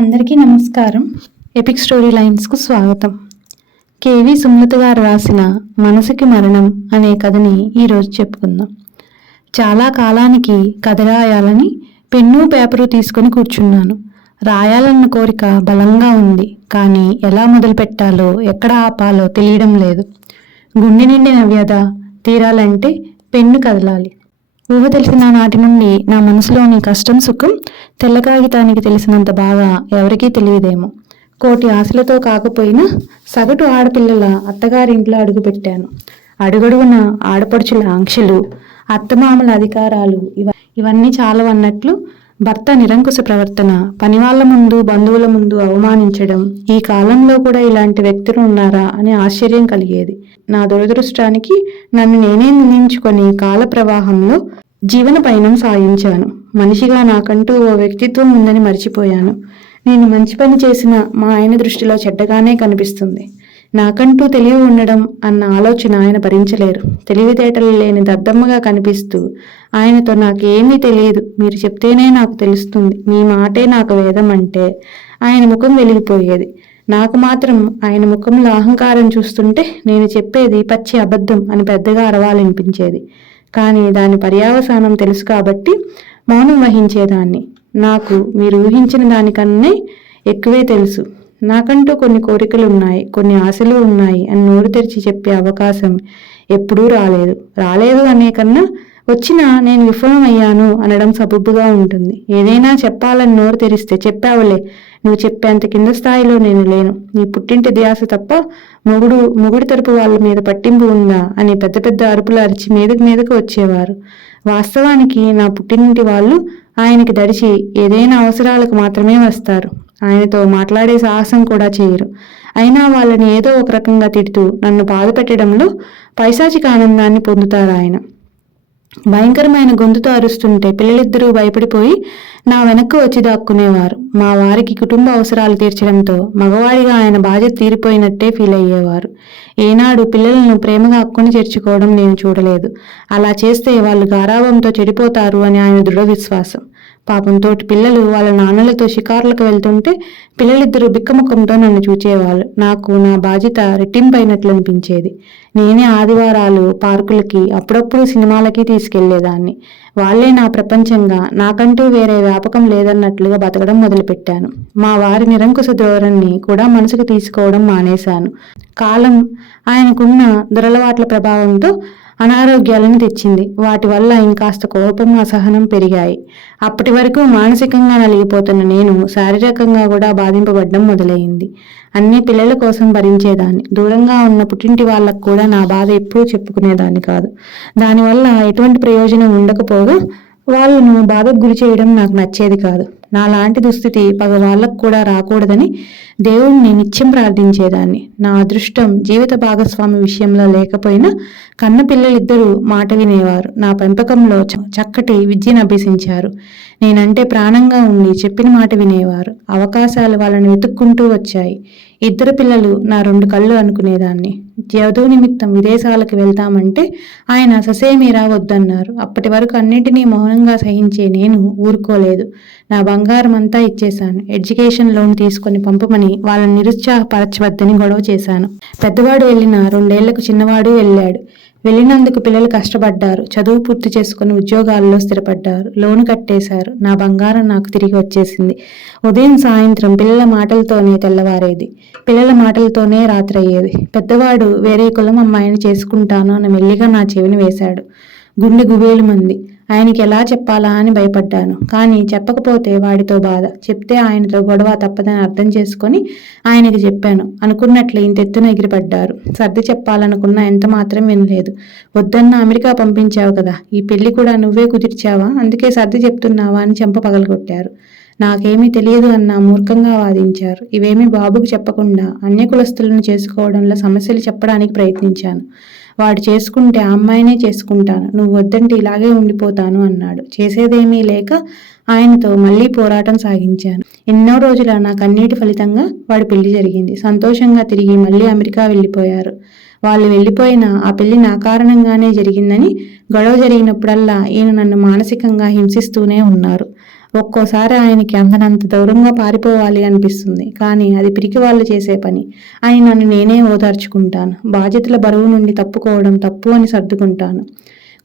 అందరికీ నమస్కారం. Epic story లైన్స్కు స్వాగతం. కేవి సుమలత గారు రాసిన మనసుకి మరణం అనే కథని ఈరోజు చెప్పుకుందాం. చాలా కాలానికి కథ రాయాలని పెన్ను పేపరు తీసుకొని కూర్చున్నాను. రాయాలన్న కోరిక బలంగా ఉంది, కానీ ఎలా మొదలు పెట్టాలో ఎక్కడ ఆపాలో తెలియడం లేదు. గుండె నిండిన వ్యధ తీరాలంటే పెన్ను కదలాలి. ఊహ తెలిసిన నాటి నుండి నా మనసులోని కష్టం సుఖం తెల్ల కాగితానికి తెలిసినంత బాగా ఎవరికీ తెలియదేమో. కోటి ఆశలతో కాకపోయినా సగటు ఆడపిల్లల అత్తగారింట్లో అడుగుపెట్టాను. అడుగడుగున ఆడపడుచుల ఆంక్షలు, అత్తమామల అధికారాలు ఇవన్నీ చాలవన్నట్లు భర్త నిరంకుశ ప్రవర్తన, పనివాళ్ల ముందు బంధువుల ముందు అవమానించడం, ఈ కాలంలో కూడా ఇలాంటి వ్యక్తులు ఉన్నారా అని ఆశ్చర్యం కలిగేది. నా దురదృష్టానికి నన్ను నేనే నిర్ణయించుకొని కాల ప్రవాహంలో జీవన పయనం సాగించాను. మనిషిగా నాకంటూ ఓ వ్యక్తిత్వం ఉందని మర్చిపోయాను. నేను మంచి పని చేసిన మా ఆయన దృష్టిలో చెడ్డగానే కనిపిస్తుంది. నాకంటూ తెలివి ఉండడం అన్న ఆలోచన ఆయన భరించలేరు. తెలివితేటలు లేని దద్దమ్మగా కనిపిస్తూ ఆయనతో నాకేమీ తెలియదు, మీరు చెప్తేనే నాకు తెలుస్తుంది, మీ మాటే నాకు వేదం అంటే ఆయన ముఖం వెలిగిపోయేది. నాకు మాత్రం ఆయన ముఖంలో అహంకారం చూస్తుంటే నేను చెప్పేది పచ్చి అబద్ధం అని పెద్దగా అరవాలనిపించేది. కానీ దాని పర్యావసానం తెలుసు కాబట్టి మౌనం వహించేదాన్ని. నాకు మీరు ఊహించిన దానికన్నా ఎక్కువే తెలుసు. నాకంటూ కొన్ని కోరికలు ఉన్నాయి, కొన్ని ఆశలు ఉన్నాయి అని నోరు తెరిచి చెప్పే అవకాశం ఎప్పుడూ రాలేదు అనే కన్నా వచ్చినా నేను విఫలమయ్యాను అనడం సబుబ్బుగా ఉంటుంది. ఏదైనా చెప్పాలని నోరు తెరిస్తే చెప్పావులే, నువ్వు చెప్పేంత కింద స్థాయిలో నేను లేను, నీ పుట్టింటి ధ్యాస తప్ప మొగుడి తరపు వాళ్ళ మీద పట్టింపు ఉందా అని పెద్ద పెద్ద అరుపులు అరిచి మీదకు వచ్చేవారు. వాస్తవానికి నా పుట్టినింటి వాళ్ళు ఆయనకి దడిచి ఏదైనా అవసరాలకు మాత్రమే వస్తారు. ఆయనతో మాట్లాడే సాహసం కూడా చేయరు. అయినా వాళ్ళని ఏదో ఒక రకంగా తిడుతూ నన్ను బాధ పెట్టడంలో పైశాచిక ఆనందాన్ని పొందుతారు ఆయన. భయంకరమైన గొంతుతో అరుస్తుంటే పిల్లలిద్దరూ భయపడిపోయి నా వెనక్కు వచ్చి దాక్కునేవారు. మా వారికి కుటుంబ అవసరాలు తీర్చడంతో మగవాడిగా ఆయన బాధ్యత తీరిపోయినట్టే ఫీల్ అయ్యేవారు. ఏనాడు పిల్లలను ప్రేమగా హక్కుని చేర్చుకోవడం నేను చూడలేదు. అలా చేస్తే వాళ్ళు గారాబంతో చెడిపోతారు అని ఆయన దృఢ విశ్వాసం. పాపం తోటి పిల్లలు వాళ్ళ నాన్నలతో షికారులకు వెళ్తుంటే పిల్లలిద్దరూ బిక్కముఖంతో నన్ను చూచేవాళ్ళు. నాకు నా బాధ్యత రెట్టింపైనట్లు అనిపించేది. నేనే ఆదివారాలు పార్కులకి, అప్పుడప్పుడు సినిమాలకి తీసుకెళ్లేదాన్ని. వాళ్లే నా ప్రపంచంగా, నాకంటూ వేరే వ్యాపకం లేదన్నట్లుగా బతకడం మొదలుపెట్టాను. మా వారి నిరంకుశ ధోరణిని కూడా మనసుకు తీసుకోవడం మానేశాను. కాలం ఆయనకున్న దురలవాట్ల ప్రభావంతో అనారోగ్యాలను తెచ్చింది. వాటి వల్ల ఇంకాస్త కోపం, అసహనం పెరిగాయి. అప్పటి వరకు మానసికంగా నలిగిపోతున్న నేను శారీరకంగా కూడా బాధింపబడ్డం మొదలైంది. అన్ని పిల్లల కోసం భరించేదాన్ని. దూరంగా ఉన్న పుట్టింటి వాళ్ళకు కూడా నా బాధ ఎప్పుడూ చెప్పుకునేదాన్ని కాదు. దానివల్ల ఎటువంటి ప్రయోజనం ఉండకపోగా వాళ్ళను బాధకు గురి చేయడం నాకు నచ్చేది కాదు. నాలాంటి దుస్థితి పగ వాళ్ళకు కూడా రాకూడదని దేవుణ్ణి నిత్యం ప్రార్థించేదాన్ని. నా అదృష్టం జీవిత భాగస్వామి విషయంలో లేకపోయినా కన్న పిల్లలిద్దరూ మాట వినేవారు. నా పెంపకంలో చక్కటి విద్యను అభ్యసించారు. నేనంటే ప్రాణంగా ఉండి చెప్పిన మాట వినేవారు. అవకాశాలు వాళ్ళని వెతుక్కుంటూ వచ్చాయి. ఇద్దరు పిల్లలు నా రెండు కళ్ళు అనుకునేదాన్ని. చదువు నిమిత్తం విదేశాలకు వెళ్తామంటే ఆయన ససేమీరా వద్దన్నారు. అప్పటి వరకు అన్నింటినీ మౌనంగా సహించే నేను ఊరుకోలేదు. నా బంగారం అంతా ఇచ్చేశాను. ఎడ్యుకేషన్ లోన్ తీసుకొని పంపమని వాళ్ళని నిరుత్సాహపరచవద్దని గొడవ చేశాను. పెద్దవాడు వెళ్ళిన 2 ఏళ్లకు చిన్నవాడు వెళ్ళాడు. వెళ్ళినందుకు పిల్లలు కష్టపడ్డారు. చదువు పూర్తి చేసుకుని ఉద్యోగాల్లో స్థిరపడ్డారు. లోను కట్టేశారు. నా బంగారం నాకు తిరిగి వచ్చేసింది. ఉదయం సాయంత్రం పిల్లల మాటలతోనే తెల్లవారేది. పిల్లల మాటలతోనే రాత్రి అయ్యేది. పెద్దవాడు వేరే కులం అమ్మాయిని చేసుకుంటాను అని మెల్లిగా నా చెవిని వేశాడు. గుండె గుబేలు మంది. ఆయనకి ఎలా చెప్పాలా అని భయపడ్డాను. కానీ చెప్పకపోతే వాడితో బాధ, చెప్తే ఆయనతో గొడవ తప్పదని అర్థం చేసుకొని ఆయనకి చెప్పాను. అనుకున్నట్లే ఇంతెత్తున ఎగిరిపడ్డారు. సర్ది చెప్పాలనుకున్నా ఎంత మాత్రం వినలేదు. వద్దన్న అమెరికా పంపించావు కదా, ఈ పెళ్లి కూడా నువ్వే కుదిర్చావా, అందుకే సర్ది చెప్తున్నావా అని చెంప పగలగొట్టారు. నాకేమీ తెలియదు అన్న మూర్ఖంగా వాదించారు. ఇవేమీ బాబుకు చెప్పకుండా అన్యకులస్తులను చేసుకోవడంలో సమస్యలు చెప్పడానికి ప్రయత్నించాను. వాడు చేసుకుంటే ఆ అమ్మాయినే చేసుకుంటాను, నువ్వు వద్దంటే ఇలాగే ఉండిపోతాను అన్నాడు. చేసేదేమీ లేక ఆయనతో మళ్ళీ పోరాటం సాగించాను. ఎన్నో రోజుల నా కన్నీటి ఫలితంగా వాడి పెళ్లి జరిగింది. సంతోషంగా తిరిగి మళ్ళీ అమెరికా వెళ్ళిపోయారు. వాళ్ళు వెళ్ళిపోయినా ఆ పెళ్లి నా కారణంగానే జరిగిందని గొడవ జరిగినప్పుడల్లా ఈయన నన్ను మానసికంగా హింసిస్తూనే ఉన్నారు. ఒక్కోసారి ఆయనకి అందనంత దూరంగా పారిపోవాలి అనిపిస్తుంది. కానీ అది పిరికి వాళ్ళు చేసే పని అని నన్ను నేనే ఓదార్చుకుంటాను. బాధ్యతల బరువు నుండి తప్పుకోవడం తప్పు అని సర్దుకుంటాను.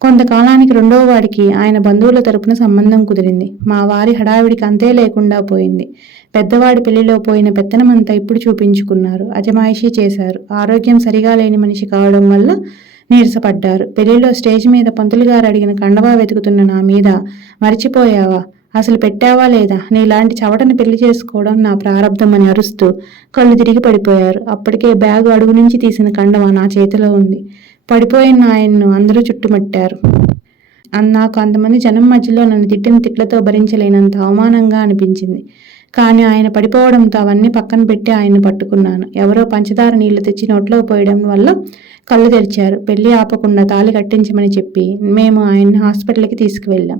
కొంతకాలానికి రెండవ వాడికి ఆయన బంధువుల తరపున సంబంధం కుదిరింది. మా వారి హడావిడికి అంతే లేకుండా పోయింది. పెద్దవాడి పెళ్లిలో పోయిన పెత్తనమంతా ఇప్పుడు చూపించుకున్నారు. అజమాయిషీ చేశారు. ఆరోగ్యం సరిగా లేని మనిషి కావడం వల్ల నీరసపడ్డారు. పెళ్లిలో స్టేజ్ మీద పంతులు గారు అడిగిన కండవా వెతుకుతున్న నా మీద మరిచిపోయావా, అసలు పెట్టావా లేదా, నీలాంటి చవటని పెళ్లి చేసుకోవడం నా ప్రారంధం అని అరుస్తూ కళ్ళు తిరిగి పడిపోయారు. అప్పటికే బ్యాగు అడుగు నుంచి తీసిన కండవా నా చేతిలో ఉంది. పడిపోయిన ఆయన్ను అందరూ చుట్టుముట్టారు. నాకు అంతమంది జనం మధ్యలో నన్ను తిట్టిన తిట్లతో భరించలేనంత అవమానంగా అనిపించింది. కానీ ఆయన పడిపోవడంతో అవన్నీ పక్కన పెట్టి ఆయన్ని పట్టుకున్నాను. ఎవరో పంచదార నీళ్లు తెచ్చి నోట్లో పోయడం వల్ల కళ్ళు తెరిచారు. పెళ్లి ఆపకుండా తాళి కట్టించమని చెప్పి మేము ఆయన్ని హాస్పిటల్కి తీసుకువెళ్ళాం.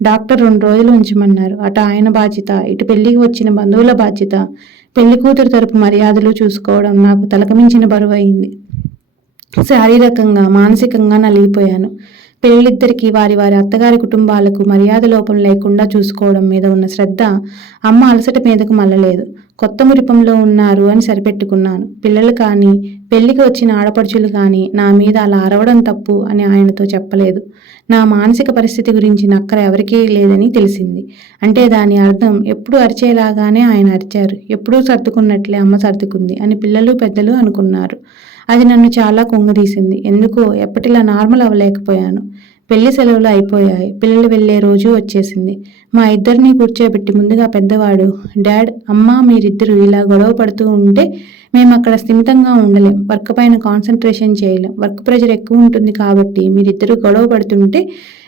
డాక్టర్ 2 రోజులు ఉంచమన్నారు. అటు ఆయన బాధ్యత, ఇటు పెళ్లికి వచ్చిన బంధువుల బాధ్యత, పెళ్లి కూతురు తరపు మర్యాదలు చూసుకోవడం నాకు తలకమించిన బరువు అయింది. శారీరకంగా మానసికంగా నలిగిపోయాను. పెళ్ళిద్దరికీ వారి వారి అత్తగారి కుటుంబాలకు మర్యాద లోపం లేకుండా చూసుకోవడం మీద ఉన్న శ్రద్ధ అమ్మ అలసట మీదకు మళ్ళలేదు. కొత్త మురిపంలో ఉన్నారు అని సరిపెట్టుకున్నాను. పిల్లలు కానీ పెళ్లికి వచ్చిన ఆడపడుచులు కానీ నా మీద అలా అరవడం తప్పు అని ఆయనతో చెప్పలేదు. నా మానసిక పరిస్థితి గురించి నక్కర ఎవరికీ లేదని తెలిసింది. అంటే దాని అర్థం ఎప్పుడూ అరిచేలాగానే ఆయన అరిచారు, ఎప్పుడూ సర్దుకున్నట్లే అమ్మ సర్దుకుంది అని పిల్లలు పెద్దలు అనుకున్నారు. అది నన్ను చాలా కుంగదీసింది. ఎందుకో ఎప్పటిలా నార్మల్ అవ్వలేకపోయాను. పెళ్లి సెలవులు అయిపోయాయి. పిల్లలు వెళ్లే రోజు వచ్చేసింది. మా ఇద్దరిని కూర్చోబెట్టి ముందుగా పెద్దవాడు, డాడ్, అమ్మ, మీరిద్దరూ ఇలా గొడవ పడుతూ ఉంటే మేము అక్కడ స్థిమితంగా ఉండలేం. వర్క్ పైన కాన్సన్ట్రేషన్ చేయలేం. వర్క్ ప్రెషర్ ఎక్కువ ఉంటుంది కాబట్టి మీరిద్దరూ గొడవ పడుతుంటే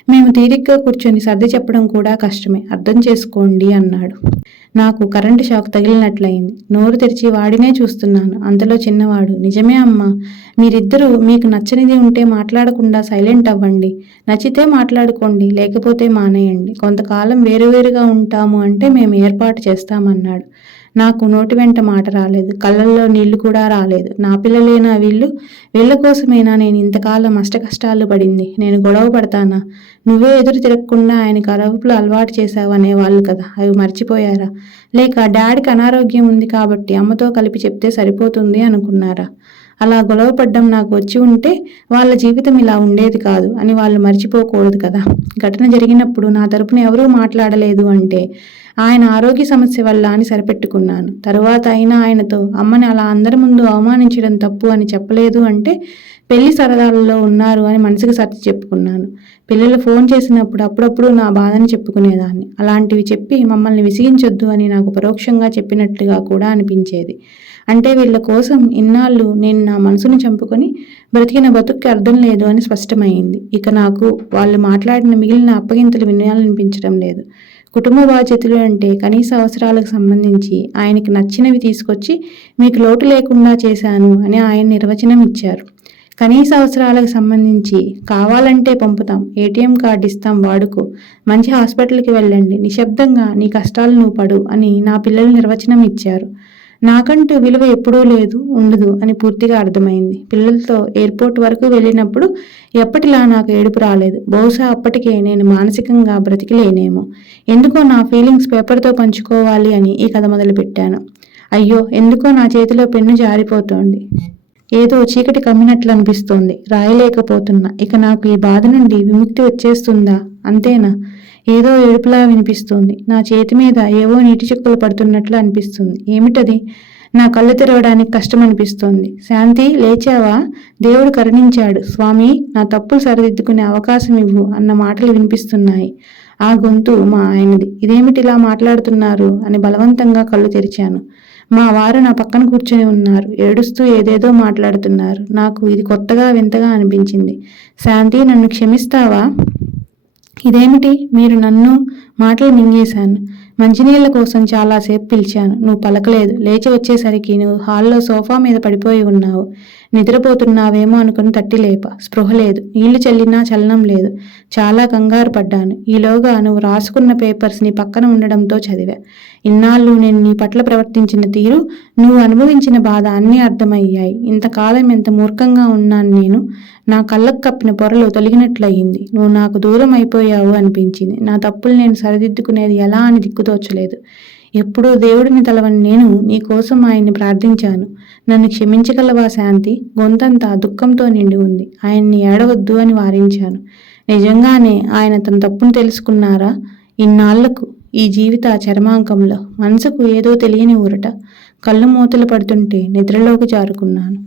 మేము తీరిగ్గా కూర్చొని సర్ది చెప్పడం కూడా కష్టమే, అర్థం చేసుకోండి అన్నాడు. నాకు కరెంటు షాక్ తగిలినట్లయింది. నోరు తెరిచి వాడినే చూస్తున్నాను. అంతలో చిన్నవాడు, నిజమే అమ్మా, మీరిద్దరూ మీకు నచ్చనిది ఉంటే మాట్లాడకుండా సైలెంట్ అవ్వండి. నచ్చితే మాట్లాడుకోండి, లేకపోతే మానేయండి. కొంతకాలం వేరువేరుగా ఉంటాము అంటే మేము ఏర్పాటు చేస్తామన్నాడు. నాకు నోటి వెంట మాట రాలేదు. కళ్ళల్లో నీళ్లు కూడా రాలేదు. నా పిల్లలేనా వీళ్ళు? వీళ్ళ కోసమేనా నేను ఇంతకాలం అష్టకష్టాలు పడింది? నేను గొడవ పడతానా? నువ్వే ఎదురు తిరగకుండా ఆయనకు అరవులు అలవాటు చేశావు అనేవాళ్ళు కదా, అవి మర్చిపోయారా? లేక డాడీకి అనారోగ్యం ఉంది కాబట్టి అమ్మతో కలిపి చెప్తే సరిపోతుంది అనుకున్నారా? అలా గొడవ పడ్డం నాకు వచ్చి ఉంటే వాళ్ళ జీవితం ఇలా ఉండేది కాదు అని వాళ్ళు మర్చిపోకూడదు కదా. ఘటన జరిగినప్పుడు నా తరపున ఎవరూ మాట్లాడలేదు అంటే ఆయన ఆరోగ్య సమస్య వల్ల అని సరిపెట్టుకున్నాను. తరువాత అయినా ఆయనతో అమ్మని అలా అందరి ముందు అవమానించడం తప్పు అని చెప్పలేదు అంటే పెళ్లి సరదాలలో ఉన్నారు అని మనసుకు సర్ది చెప్పుకున్నాను. పిల్లలు ఫోన్ చేసినప్పుడు అప్పుడప్పుడు నా బాధని చెప్పుకునేదాన్ని. అలాంటివి చెప్పి మమ్మల్ని విసిగించొద్దు అని నాకు పరోక్షంగా చెప్పినట్లుగా కూడా అనిపించేది. అంటే వీళ్ళ కోసం ఇన్నాళ్ళు నేను నా మనసును చంపుకొని బ్రతికిన బతుక్కి అర్థం లేదు అని స్పష్టమైంది. ఇక నాకు వాళ్ళు మాట్లాడిన మిగిలిన అప్పగింతలు వినాలనిపించడం లేదు. కుటుంబ బాధ్యతలు అంటే కనీస అవసరాలకు సంబంధించి ఆయనకి నచ్చినవి తీసుకొచ్చి మీకు లోటు లేకుండా చేశాను అని ఆయన నిర్వచనం ఇచ్చారు. కనీస అవసరాలకు సంబంధించి కావాలంటే పంపుతాం, ఏటీఎం కార్డు ఇస్తాం వాడుకో, మంచి హాస్పిటల్కి వెళ్ళండి, నిశ్శబ్దంగా నీ కష్టాలు నువ్వు పడు అని నా పిల్లలు నిర్వచనం ఇచ్చారు. నాకంటూ విలువ ఎప్పుడూ లేదు, ఉండదు అని పూర్తిగా అర్థమైంది. పిల్లలతో ఎయిర్పోర్ట్ వరకు వెళ్ళినప్పుడు ఎప్పటిలా నాకు ఏడుపు రాలేదు. బహుశా అప్పటికే నేను మానసికంగా బ్రతికిలేనేమో. ఎందుకో నా ఫీలింగ్స్ పేపర్తో పంచుకోవాలి అని ఈ కథ మొదలుపెట్టాను. అయ్యో, ఎందుకో నా చేతిలో పెన్ను జారిపోతోంది. ఏదో చీకటి కమ్మినట్లు అనిపిస్తోంది. రాయలేకపోతున్నా. ఇక నాకు ఈ బాధ నుండి విముక్తి వచ్చేస్తుందా? అంతేనా? ఏదో ఏడుపులా వినిపిస్తోంది. నా చేతి మీద ఏవో నీటి చుక్కలు పడుతున్నట్లు అనిపిస్తుంది. ఏమిటది? నా కళ్ళు తెరవడానికి కష్టం అనిపిస్తోంది. శాంతి, లేచావా? దేవుడు కరుణించాడు. స్వామి, నా తప్పులు సరిదిద్దుకునే అవకాశం ఇవ్వు అన్న మాటలు వినిపిస్తున్నాయి. ఆ గొంతు మా ఆయనది. ఇదేమిటిలా మాట్లాడుతున్నారు అని బలవంతంగా కళ్ళు తెరిచాను. మా వారు నా పక్కన కూర్చొని ఉన్నారు. ఏడుస్తూ ఏదేదో మాట్లాడుతున్నారు. నాకు ఇది కొత్తగా వింతగా అనిపించింది. శాంతి, నన్ను క్షమిస్తావా? ఇదేమిటి? మీరు నన్ను మాటలు మింగేశాను. మంచినీళ్ల కోసం చాలాసేపు పిలిచాను. నువ్వు పలకలేదు. లేచి వచ్చేసరికి నువ్వు హాల్లో సోఫా మీద పడిపోయి ఉన్నావు. నిద్రపోతున్నావేమో అనుకుని తట్టి లేప. స్పృహ లేదు. నీళ్లు చల్లినా చలనం లేదు. చాలా కంగారు పడ్డాను. ఈలోగా నువ్వు రాసుకున్న పేపర్స్ నీ పక్కన ఉండడంతో చదివా. ఇన్నాళ్ళు నేను నీ పట్ల ప్రవర్తించిన తీరు, నువ్వు అనుభవించిన బాధ అన్నీ అర్థమయ్యాయి. ఇంతకాలం ఎంత మూర్ఖంగా ఉన్నాను నేను. నా కళ్ళకు కప్పిన పొరలు తొలగినట్లయింది. నువ్వు నాకు దూరం అయిపోయావు అనిపించింది. నా తప్పులు నేను సరిదిద్దుకునేది ఎలా అని దిక్కుతోచలేదు. ఎప్పుడూ దేవుడిని తలవని నేను నీకోసం ఆయన్ని ప్రార్థించాను. నన్ను క్షమించగలవా శాంతి? గొంతంతా దుఃఖంతో నిండి ఉంది. ఆయన్ని ఏడవద్దు అని వారించాను. నిజంగానే ఆయన తన తప్పును తెలుసుకున్నారా? ఇన్నాళ్లకు ఈ జీవిత చరమాంకంలో మనసుకు ఏదో తెలియని ఊరట. కళ్ళు మూతలు పడుతుంటే నిద్రలోకి జారుకున్నాను.